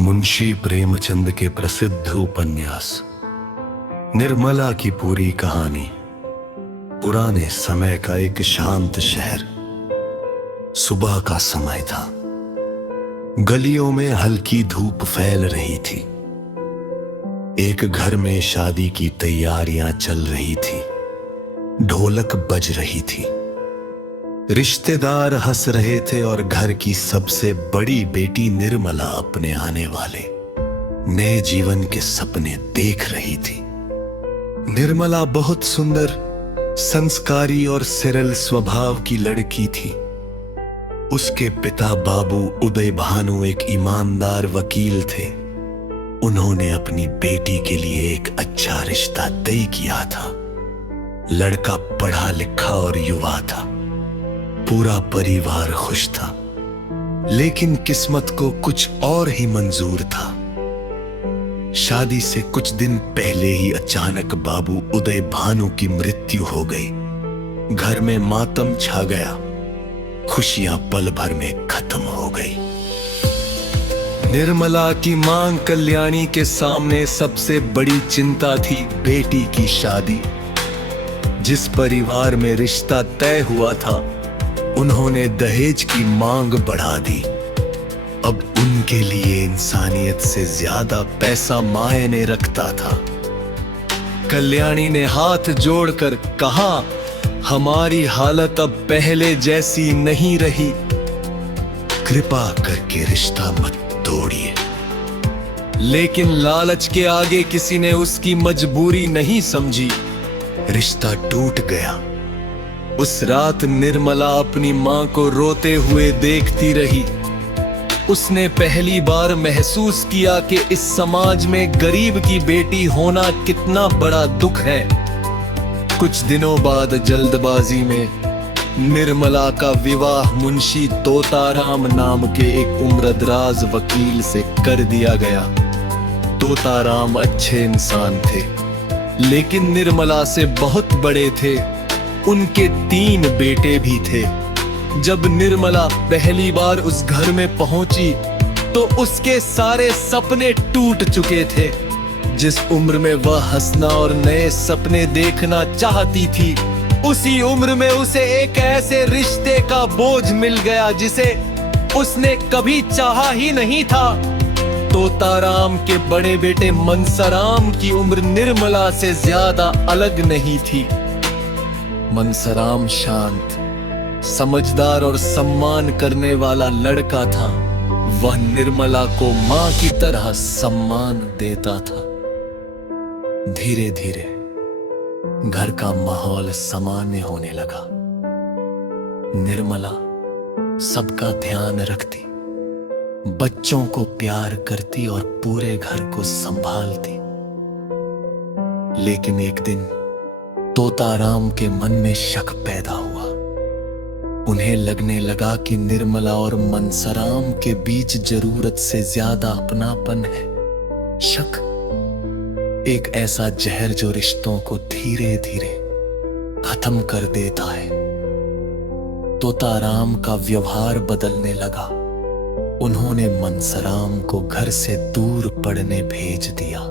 मुंशी प्रेमचंद के प्रसिद्ध उपन्यास निर्मला की पूरी कहानी। पुराने समय का एक शांत शहर। सुबह का समय था। गलियों में हल्की धूप फैल रही थी। एक घर में शादी की तैयारियां चल रही थी। ढोलक बज रही थी। रिश्तेदार हंस रहे थे और घर की सबसे बड़ी बेटी निर्मला अपने आने वाले नए जीवन के सपने देख रही थी। निर्मला बहुत सुंदर, संस्कारी और सरल स्वभाव की लड़की थी। उसके पिता बाबू उदय भानु एक ईमानदार वकील थे। उन्होंने अपनी बेटी के लिए एक अच्छा रिश्ता तय किया था। लड़का पढ़ा लिखा और युवा था। पूरा परिवार खुश था, लेकिन किस्मत को कुछ और ही मंजूर था। शादी से कुछ दिन पहले ही अचानक बाबू उदय भानु की मृत्यु हो गई। घर में मातम छा गया। खुशियां पल भर में खत्म हो गई। निर्मला की मां कल्याणी के सामने सबसे बड़ी चिंता थी बेटी की शादी। जिस परिवार में रिश्ता तय हुआ था, उन्होंने दहेज की मांग बढ़ा दी। अब उनके लिए इंसानियत से ज्यादा पैसा मायने रखता था। कल्याणी ने हाथ जोड़कर कहा, हमारी हालत अब पहले जैसी नहीं रही। कृपा करके रिश्ता मत तोड़िए। लेकिन लालच के आगे किसी ने उसकी मजबूरी नहीं समझी। रिश्ता टूट गया। उस रात निर्मला अपनी मां को रोते हुए देखती रही। उसने पहली बार महसूस किया कि इस समाज में गरीब की बेटी होना कितना बड़ा दुख है। कुछ दिनों बाद जल्दबाजी में निर्मला का विवाह मुंशी तोताराम नाम के एक उम्रदराज वकील से कर दिया गया। तोताराम अच्छे इंसान थे, लेकिन निर्मला से बहुत बड़े थे। उनके 3 बेटे भी थे। जब निर्मला पहली बार उस घर में पहुंची तो उसके सारे सपने टूट चुके थे। जिस उम्र में वह हंसना और नए सपने देखना चाहती थी, उसी उम्र में उसे एक ऐसे रिश्ते का बोझ मिल गया जिसे उसने कभी चाहा ही नहीं था। तोताराम के बड़े बेटे मनसराम की उम्र निर्मला से ज्यादा अलग नहीं थी। मनसराम शांत, समझदार और सम्मान करने वाला लड़का था। वह निर्मला को मां की तरह सम्मान देता था। धीरे धीरे घर का माहौल सामान्य होने लगा। निर्मला सबका ध्यान रखती, बच्चों को प्यार करती और पूरे घर को संभालती। लेकिन एक दिन तोताराम के मन में शक पैदा हुआ। उन्हें लगने लगा कि निर्मला और मनसराम के बीच जरूरत से ज्यादा अपनापन है। शक एक ऐसा जहर जो रिश्तों को धीरे धीरे खत्म कर देता है। तोताराम का व्यवहार बदलने लगा। उन्होंने मनसराम को घर से दूर पढ़ने भेज दिया।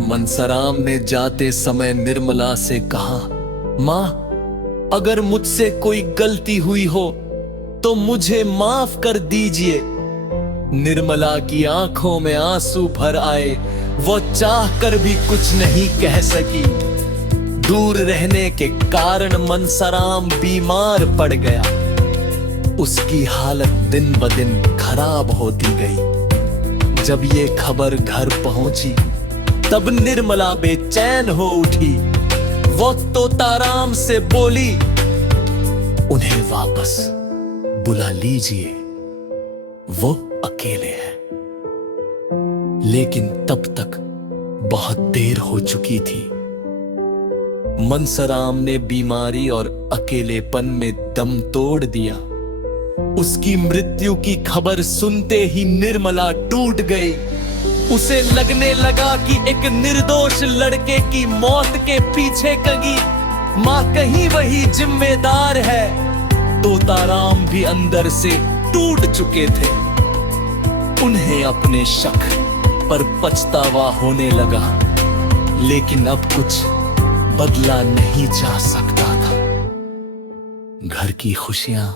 मनसराम ने जाते समय निर्मला से कहा, मां, अगर मुझसे कोई गलती हुई हो तो मुझे माफ कर दीजिए। निर्मला की आंखों में आंसू भर आए। वो चाह कर भी कुछ नहीं कह सकी। दूर रहने के कारण मनसराम बीमार पड़ गया। उसकी हालत दिन ब दिन खराब होती गई। जब ये खबर घर पहुंची, तब निर्मला बेचैन हो उठी। वो तोताराम से बोली, उन्हें वापस बुला लीजिए, वो अकेले हैं। लेकिन तब तक बहुत देर हो चुकी थी। मनसराम ने बीमारी और अकेलेपन में दम तोड़ दिया। उसकी मृत्यु की खबर सुनते ही निर्मला टूट गई। उसे लगने लगा कि एक निर्दोष लड़के की मौत के पीछे कहीं मां कहीं वही जिम्मेदार है। तोताराम भी अंदर से टूट चुके थे। उन्हें अपने शक पर पछतावा होने लगा, लेकिन अब कुछ बदला नहीं जा सकता था। घर की खुशियां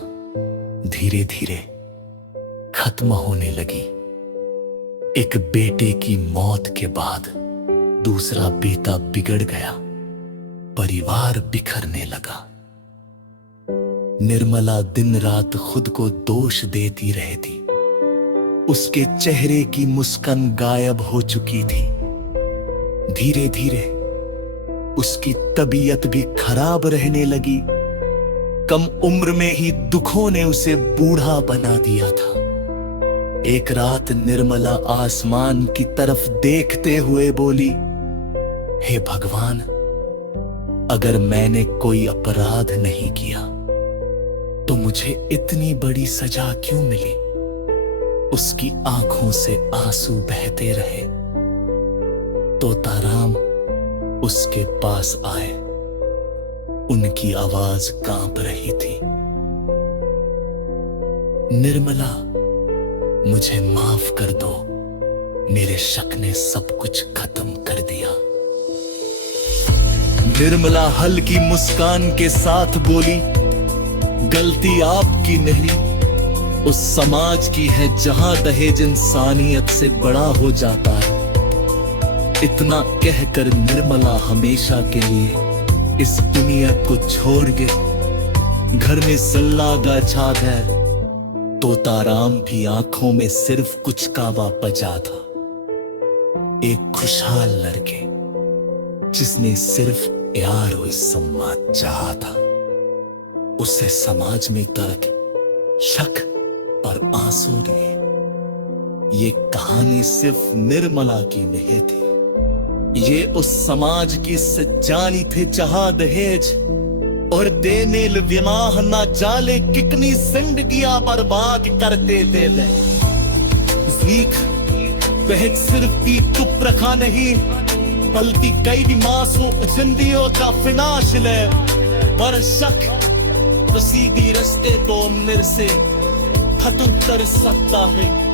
धीरे धीरे खत्म होने लगी। एक बेटे की मौत के बाद दूसरा बेटा बिगड़ गया, परिवार बिखरने लगा। निर्मला दिन रात खुद को दोष देती रहती। उसके चेहरे की मुस्कान गायब हो चुकी थी। धीरे धीरे उसकी तबीयत भी खराब रहने लगी। कम उम्र में ही दुखों ने उसे बूढ़ा बना दिया था। एक रात निर्मला आसमान की तरफ देखते हुए बोली, हे भगवान, अगर मैंने कोई अपराध नहीं किया तो मुझे इतनी बड़ी सजा क्यों मिली? उसकी आंखों से आंसू बहते रहे। तोताराम उसके पास आए। उनकी आवाज कांप रही थी। निर्मला, मुझे माफ कर दो, मेरे शक ने सब कुछ खत्म कर दिया। निर्मला हल्की मुस्कान के साथ बोली, गलती आपकी नहीं, उस समाज की है जहां दहेज इंसानियत से बड़ा हो जाता है। इतना कहकर निर्मला हमेशा के लिए इस दुनिया को छोड़ के घर में सल्लागा छा गया। तोताराम भी आंखों में सिर्फ कुछ काबा बचा था। एक खुशहाल लड़के जिसने सिर्फ प्यार और सम्मान चाहा था। उसे समाज में दर्द, शक और आंसू दिए। ये कहानी सिर्फ निर्मला की नहीं थी। ये उस समाज की सच्चाई थी जहां दहेज और देने विवाह ना जाले कितनी जिंदगियां बर्बाद करते थे। वह सिर्फ की चुप रखा नहीं, बल्कि कई भी मासूम जिंदगियों का विनाश ले। पर शक तो सीधी रास्ते को मेरे से खत्म कर सकता है।